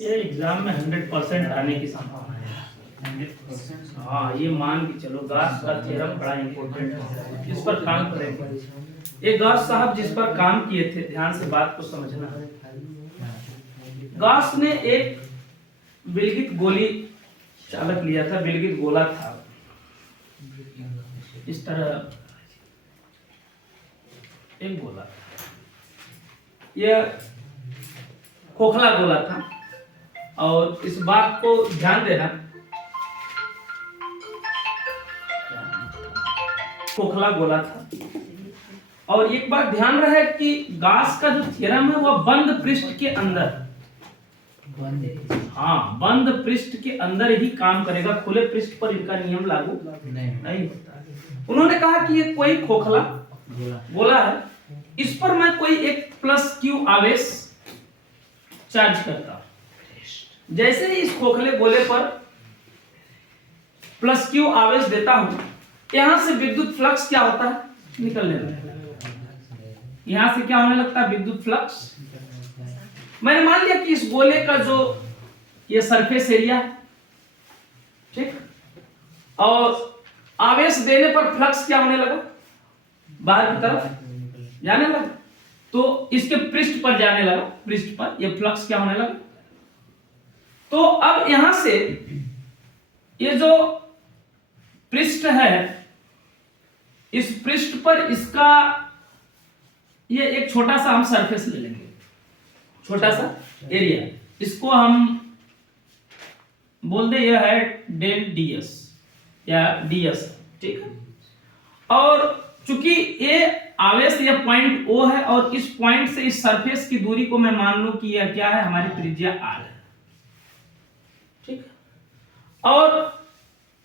ये एग्जाम में 100% आने की संभावना है। 100%। हाँ, ये मान के चलो, गॉस का थ्योरम बड़ा इंपॉर्टेंट है, इस पर काम करेंगे। ये गॉस साहब जिस पर काम किए थे, ध्यान से बात को समझना। गॉस ने एक विलगित गोली चालक लिया था, विलगित गोला था इस तरह एक गोला, यह खोखला गोला था, और इस बात को ध्यान देना, खोखला गोला था। और एक बात ध्यान रहे कि गॉस का जो थ्योरम है वह बंद पृष्ठ के अंदर, हाँ, बंद पृष्ठ के अंदर ही काम करेगा, खुले पृष्ठ पर इनका नियम लागू नहीं होता। उन्होंने कहा कि ये कोई खोखला गोला है, इस पर मैं कोई एक प्लस क्यू आवेश चार्ज करता हूं। जैसे ही इस खोखले गोले पर प्लस क्यू आवेश देता हूं, यहां से विद्युत फ्लक्स क्या होता है, निकलने लगता है। यहां से क्या होने लगता है, विद्युत फ्लक्स। मैंने मान लिया कि इस गोले का जो ये सरफेस एरिया है, ठीक, और आवेश देने पर फ्लक्स क्या होने लगा, बाहर की तरफ जाने लगा, तो इसके पृष्ठ पर जाने लगा, पृष्ठ पर ये फ्लक्स क्या होने लगा। तो अब यहां से ये जो पृष्ठ है, इस पृष्ठ पर इसका ये एक छोटा सा हम सरफेस ले लेंगे, छोटा सा एरिया, इसको हम बोल दे यह है डेल डीएस या डीएस, ठीक है। और चूंकि ये आवेश यह पॉइंट ओ है, और इस पॉइंट से इस सरफेस की दूरी को मैं मान लूं कि यह क्या है, हमारी त्रिज्या आर है, ठीक है। और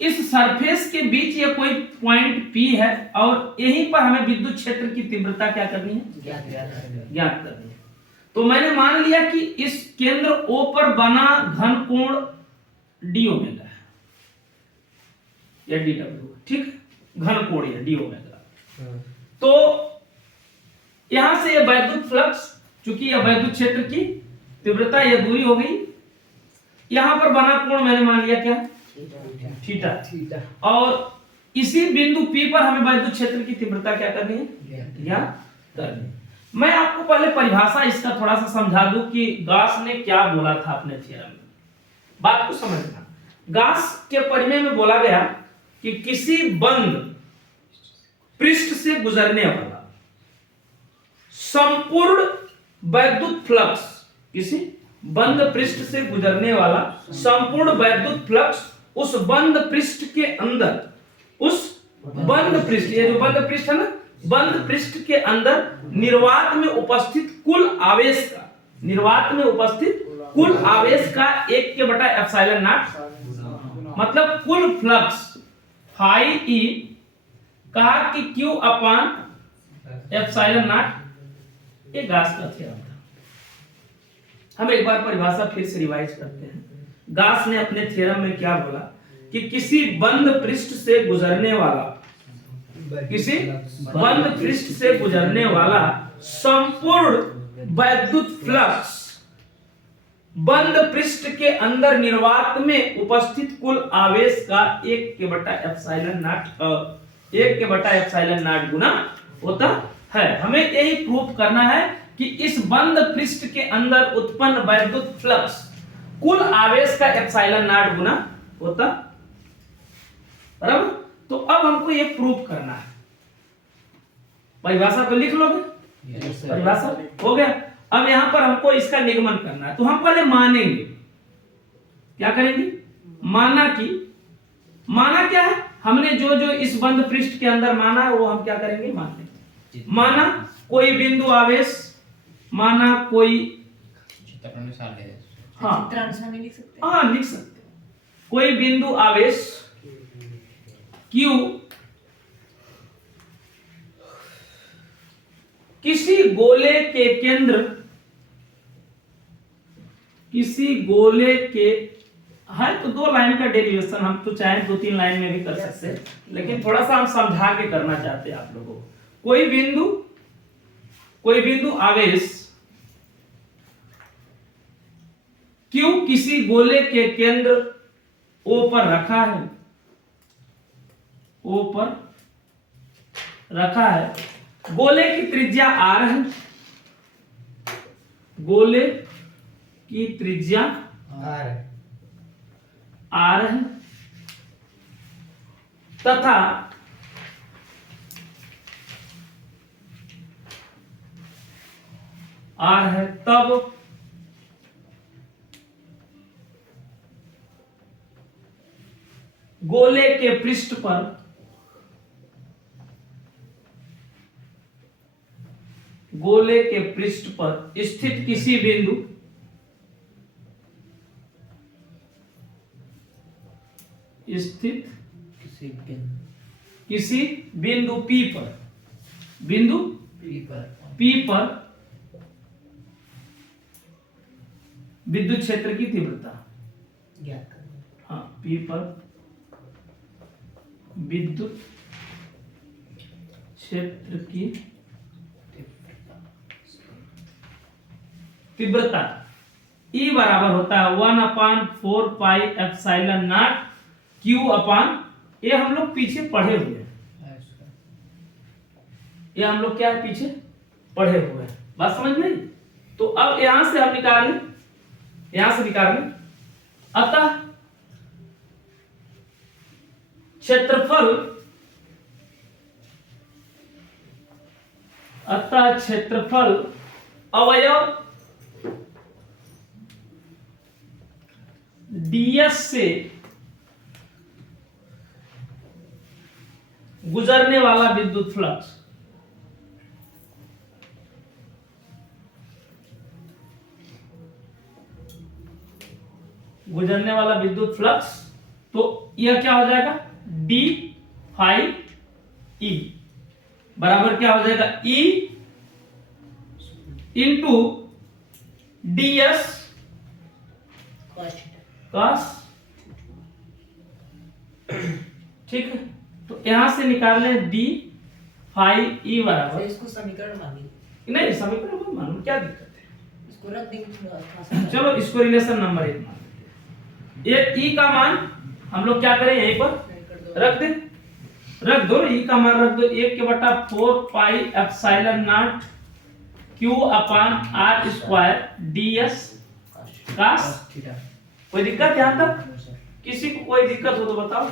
इस सरफेस के बीच ये कोई पॉइंट पी है, और यहीं पर हमें विद्युत क्षेत्र की तीव्रता क्या करनी है, ज्ञात करनी है। तो मैंने मान लिया कि इस केंद्र O पर बना घन कोण डी ओमेगा है या डी डब्ल्यू, ठीक, घन कोण है डी ओमेगा। तो यहां से ये वैद्युत फ्लक्स, चूंकि यह वैद्युत क्षेत्र की तीव्रता, यह दूरी हो गई, यहां पर बना कोण मैंने मान लिया क्या, थीटा। और इसी बिंदु P पर हमें वैद्युत क्षेत्र की तीव्रता क्या करनी है, ज्ञात करनी है। मैं आपको पहले परिभाषा इसका थोड़ा सा समझा दूं कि गॉस ने क्या बोला था अपने थ्योरम में, बात को समझना। गॉस के परिमेय में बोला गया कि किसी बंद पृष्ठ से गुजरने वाला संपूर्ण वैद्युत फ्लक्स, किसी बंद पृष्ठ से गुजरने वाला संपूर्ण वैद्युत फ्लक्स उस बंद पृष्ठ के अंदर, उस बंद पृष्ठ, ये जो बंद पृष्ठ है ना, बंद पृष्ठ के अंदर निर्वात में उपस्थित कुल आवेश का, निर्वात में उपस्थित कुल आवेश का 1/ε0, मतलब कुल फ्लक्स फाई ई, कहा कि Q अपान ε0, ये गॉस का थ्योरम था। हम एक बार परिभाषा फिर से रिवाइज करते हैं। गॉस ने अपने थ्योरम में क्या बोला कि किसी बंद पृष्ठ से गुजरने वाला, किसी बंद पृष्ठ से गुजरने वाला संपूर्ण वैद्युत फ्लक्स बंद पृष्ठ के अंदर निर्वात में उपस्थित कुल आवेश का 1/ε0 गुना होता है। हमें यही प्रूफ करना है कि इस बंद पृष्ठ के अंदर उत्पन्न वैद्युत फ्लक्स कुल आवेश का ε0 गुना होता, बराबर। तो अब हमको ये प्रूफ करना है, परिभाषा को लिख लोगे, परिभाषा हो गया। अब यहां पर हमको इसका निगमन करना है, तो हम पहले मानेंगे, क्या करेंगे, माना क्या है, हमने जो जो इस बंद पृष्ठ के अंदर माना है वो हम क्या करेंगे, मान लेंगे। माना कोई बिंदु आवेश, माना कोई, हाँ लिख सकते, कोई बिंदु आवेश Q किसी गोले के केंद्र, किसी गोले के, है तो 2 लाइन का डेरिवेशन, हम तो चाहे 2-3 लाइन में भी कर सकते हैं, लेकिन थोड़ा सा हम समझा के करना चाहते हैं आप लोगों को। कोई बिंदु आवेश Q किसी गोले के केंद्र O पर रखा है, O पर रखा है, गोले की त्रिज्या R है, गोले की त्रिज्या R है तथा R है, तब गोले के पृष्ठ पर स्थित किसी बिंदु P पर विद्युत क्षेत्र की तीव्रता, हाँ, P पर विद्युत क्षेत्र की तीव्रता E बराबर होता है 1/4 पाई एप्सिलॉन नॉट Q अपान, ये हम लोग पीछे पढ़े हुए हैं, ये हम लोग क्या है पीछे पढ़े हुए हैं, बात समझ में आई? तो अब यहां से हम निकाल लें, अतः क्षेत्रफल अवयव ds से गुजरने वाला विद्युत फ्लक्स, तो यह क्या हो जाएगा, d फाई E बराबर क्या हो जाएगा, E इंटू ds cos, ठीक है। तो यहां से निकाल लें d फाई E बराबर, इसको समीकरण मानिए, नहीं समीकरण मत मानो, क्या दिक्कत है, इसको रख देंगे, चलो इसको रिलेशन नंबर 1 मान लेते हैं। एक E का मान हम लोग क्या करें, यहीं पर रख दो, E का मान रख दो 1/4 pi epsilon not Q upon R square ds cos theta. कोई दिक्कत यहाँ तक, किसी को कोई दिक्कत हो तो बताओ,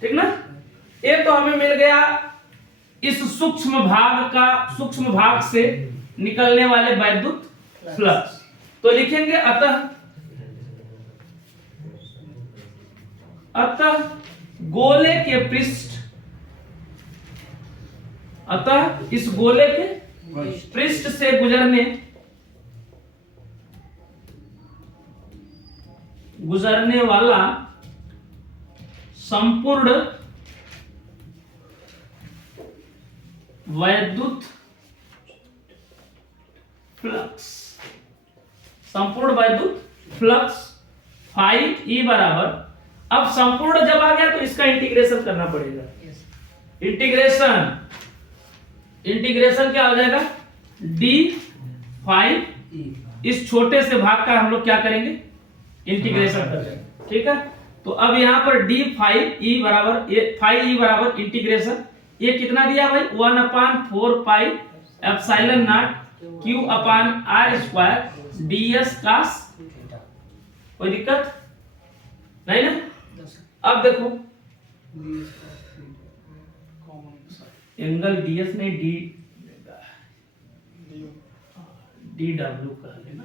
ठीक ना। ये तो हमें मिल गया इस सूक्ष्म भाग से निकलने वाले वैद्युत फ्लक्स। तो लिखेंगे अतः गोले के इस गोले के पृष्ठ से गुजरने वाला संपूर्ण वैद्युत फ्लक्स फाई E बराबर, अब संपूर्ण जब आ गया तो इसका इंटीग्रेशन करना पड़ेगा, इंटीग्रेशन क्या हो जाएगा, d फाई, इस छोटे से भाग का हम लोग क्या करेंगे, इंटीग्रेशन कर देंगे, ठीक है। तो अब यहाँ पर d फाई E बराबर इंटीग्रेशन, ये कितना दिया भाई, 1/4 pi epsilon not Q upon R square ds cos, कोई दिक्कत नहीं ना। अब देखो एंगल ds नहीं dw कर लेना,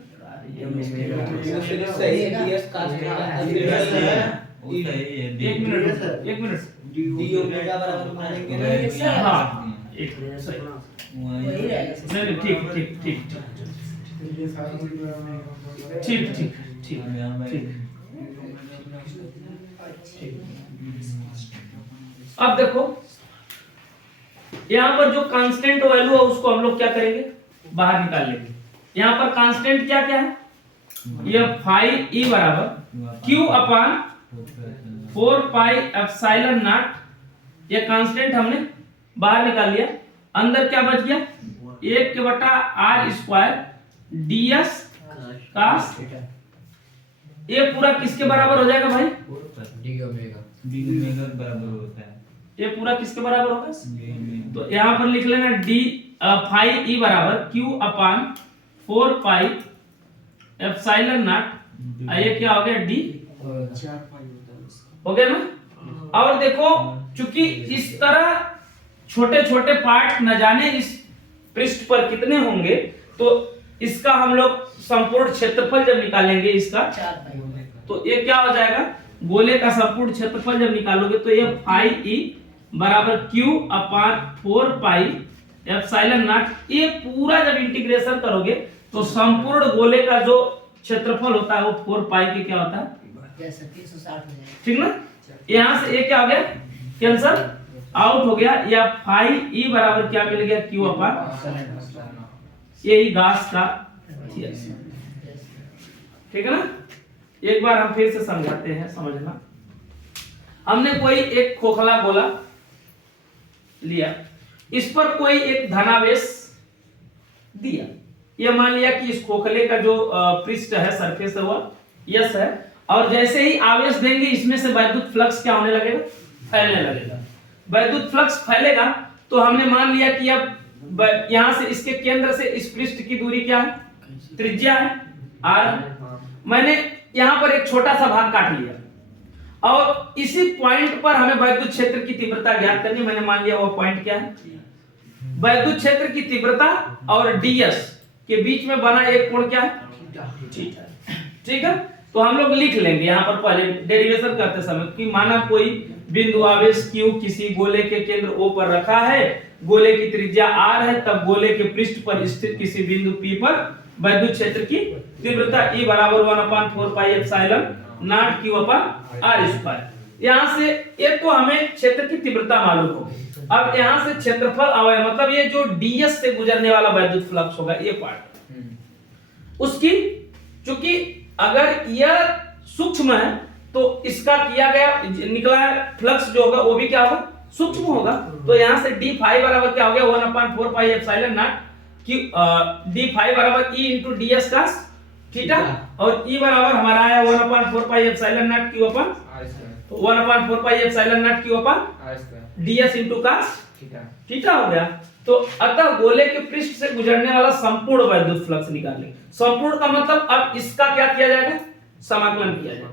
एक मिनट हाँ एक नहीं ठीक। अब देखो यहां पर जो कांस्टेंट वैल्यू है उसको हम लोग क्या करेंगे, बाहर निकाल लेंगे। यहां पर कांस्टेंट क्या क्या है, ये फाई E बराबर Q upon 4 pi epsilon not, ये कांस्टेंट हमने बाहर निकाल लिया, अंदर क्या बच गया 1/r स्क्वायर ds cos ये पूरा किसके बराबर हो जाएगा भाई? डी ओमेगा बराबर होता है ये पूरा किसके बराबर होगा? ये तो यहाँ पर लिख लेना डी फाई ई बराबर Q upon 4 pi epsilon not. ये क्या हो गया? डी हो गया ना। और देखो चूंकि इस तरह छोटे छोटे पार्ट न जाने इस पृष्ठ पर कितने होंगे, तो इसका हम लोग संपूर्ण क्षेत्रफल जब निकालेंगे इसका, 4 पाई तो ये क्या हो जाएगा? गोले का संपूर्ण क्षेत्रफल जब निकालोगे तो ये फाई ई बराबर Q upon 4 pi epsilon not. ये पूरा जब इंटीग्रेशन करोगे तो संपूर्ण गोले का जो क्षेत्रफल होता है वो 4 पाई के क्या होता है? जैसे 360 हो जाएगा। ठीक ना। यहाँ से ये क्या हो गया? कैंसल आउट हो गया। या फाई ई बराबर क्या मिल गया? क्यू अपान, यही गास का थियरम। ठीक है ना। एक बार हम फिर से समझाते हैं, समझना। हमने कोई एक खोखला गोला लिया, इस पर कोई एक धनावेश दिया। यह मान लिया कि इस खोखले का जो पृष्ठ है, सरफेस है, वह यस है। और जैसे ही आवेश देंगे इसमें से वैद्युत फ्लक्स क्या होने लगेगा? फैलने लगेगा। वैद्युत फ्लक्स फैलेगा तो हमने मान लिया कि अब यहां से इसके केंद्र से इस पृष्ठ की दूरी क्या है? त्रिज्या है आर। मैंने यहां पर एक छोटा सा भाग काट लिया और इसी पॉइंट पर हमें वैद्युत क्षेत्र की तीव्रता ज्ञात करनी। मैंने मान लिया वो पॉइंट क्या है? वैद्युत क्षेत्र की तीव्रता और डीएस के बीच में बना एक कोण क्या है? थीटा। ठीक है। तो हम लोग लिख लेंगे यहाँ पर पहले डेरिवेशन करते समय कि माना कोई बिंदु आवेश Q किसी गोले के केंद्र O पर रखा है, गोले की त्रिज्या R है, तब गोले के पृष्ठ पर स्थित किसी बिंदु P पर वैद्युत क्षेत्र की तीव्रता E बराबर 1/4 pi epsilon not Q upon R square. यहाँ से ये तो हमें क्षेत्र की तीव्रता मालूम हो गई। अब यहाँ से क्षेत्रफल आवे, मतलब ये जो ds से गुजरने वाला वैद्युत फ्लक्स होगा ये पार्ट, उसकी चूंकि अगर यह सूक्ष्म है तो इसका किया गया निकला फ्लक्स जो होगा वो भी क्या होगा? सूक्ष्म होगा। तो यहाँ से d फाई बराबर क्या हो गया? 1/4 पाई एप्सिलॉन नॉट कि d फाई बराबर e into ds cos theta, और e बराबर हमारा आया 1/4 पाई एप्सिलॉन नॉट q अपन, तो 1/4 pi epsilon not q upon ds into cos theta हो गया। तो अतः गोले के पृष्ठ से गुजरने वाला संपूर्ण वैद्युत फ्लक्स निकालेंगे। संपूर्ण का मतलब अब इसका क्या किया जाएगा? समाकलन किया जाएगा।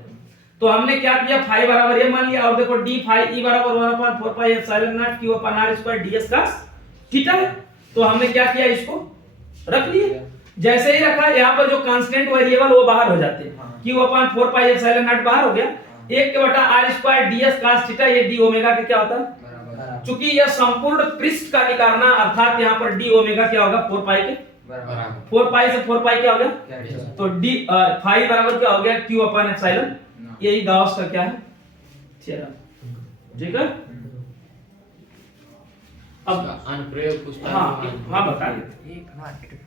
तो हमने क्या किया? फाई बराबर ये मान लिया, और देखो d फाई e बराबर 1/4 pi epsilon not q upon r square ds cos theta है। तो हमने क्या किया? इसको रख लिया। जैसे ही रखा, यहाँ पर जो कांस्टेंट वेरिएबल वो बाहर हो जाते हैं। q upon 4 pi epsilon not बाहर हो गया, 1/r square ds cos theta, ये d ओमेगा के क्या होता है? चूंकि यह संपूर्ण पृष्ठ का निकालना, अर्थात यहाँ पर d ओमेगा क्या होगा? 4 पाई के बराबर। 4 पाई से 4 पाई क्या हो गया? तो d फाई बराबर क्या हो गया? q अपन एप्सिलॉन। यही गाउस का क्या है? थ्योरम। ठीक है। अब अनुप्रयोग कुछ हाँ बता देते।